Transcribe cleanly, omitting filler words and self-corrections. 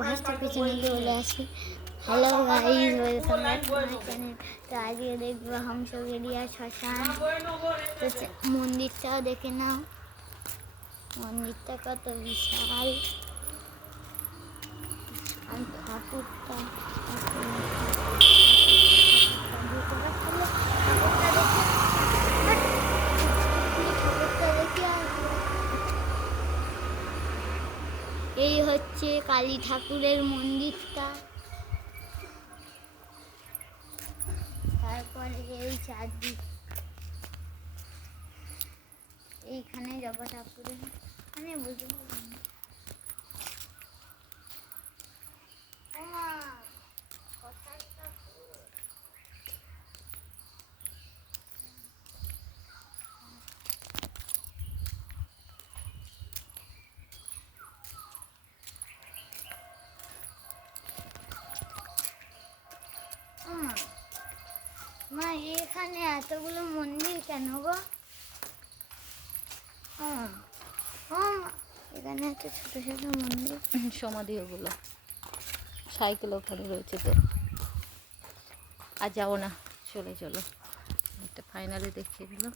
বাসটা পেছনে চলে আসি। Hello guys, welcome back to my channel. তো আজকে দেখবো হামসগেরিয়া শ্মশান। তো মন্দিরটাও দেখে নাও, মন্দিরটা কত বিশাল। আর ঠাকুরটা এই হচ্ছে কালী ঠাকুরের মন্দিরটা। তারপরে এই চারদিক, এইখানে জবা ঠাকুরের মানে বুঝতে পারলাম না। মা এখানে এতগুলো মন্দির কেন গো? এখানে এত ছোট ছোট মন্দির, সমাধি ওগুলো। সাইকেল ওখানে রয়েছে। তো আর যাবো না, চলে চলো, একটা ফাইনালি দেখিয়ে দিলাম।